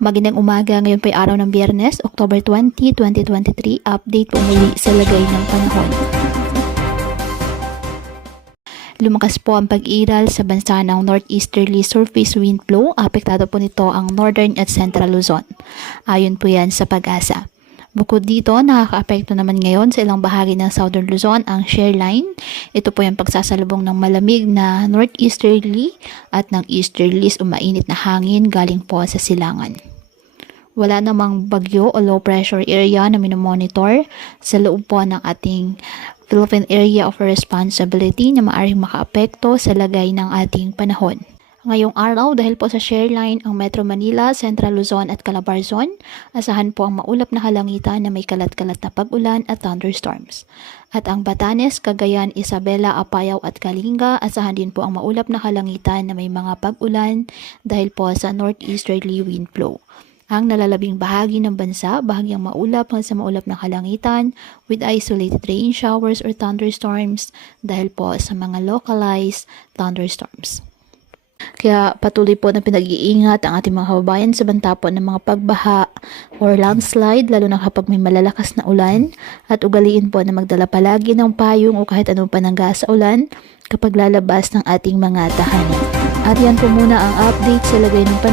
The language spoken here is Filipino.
Magandang umaga, ngayon po ay araw ng Biyernes, October 20, 2023. Update po muli sa lagay ng panahon. Lumakas po ang pag-iral sa bansa ng northeasterly surface wind flow. Apektado po nito ang northern at central Luzon. Ayon po yan sa Pag-asa. Bukod dito, nakaka-apekto naman ngayon sa ilang bahagi ng Southern Luzon ang shear line. Ito po yung pagsasalubong ng malamig na northeasterly at ng easterlies o mainit na hangin galing po sa silangan. Wala namang bagyo o low pressure area na minomonitor sa loob po ng ating Philippine Area of Responsibility na maaaring makaapekto sa lagay ng ating panahon. Ngayong araw, dahil po sa shear line ang Metro Manila, Central Luzon at Calabarzon, asahan po ang maulap na kalangitan na may kalat-kalat na pag-ulan at thunderstorms. At ang Batanes, Cagayan, Isabela, Apayao at Kalinga, asahan din po ang maulap na kalangitan na may mga pag-ulan dahil po sa northeasterly wind flow. Ang nalalabing bahagi ng bansa, bahagyang maulap hanggang sa maulap na kalangitan with isolated rain showers or thunderstorms dahil po sa mga localized thunderstorms. Kaya patuloy po na pinag-iingat ang ating mga kababayan sa banta po ng mga pagbaha or landslide, lalo na kapag may malalakas na ulan, at ugaliin po na magdala palagi ng payong o kahit anong panangga sa ulan kapag lalabas ng ating mga tahanan. At yan po muna ang update sa lagay ng panahon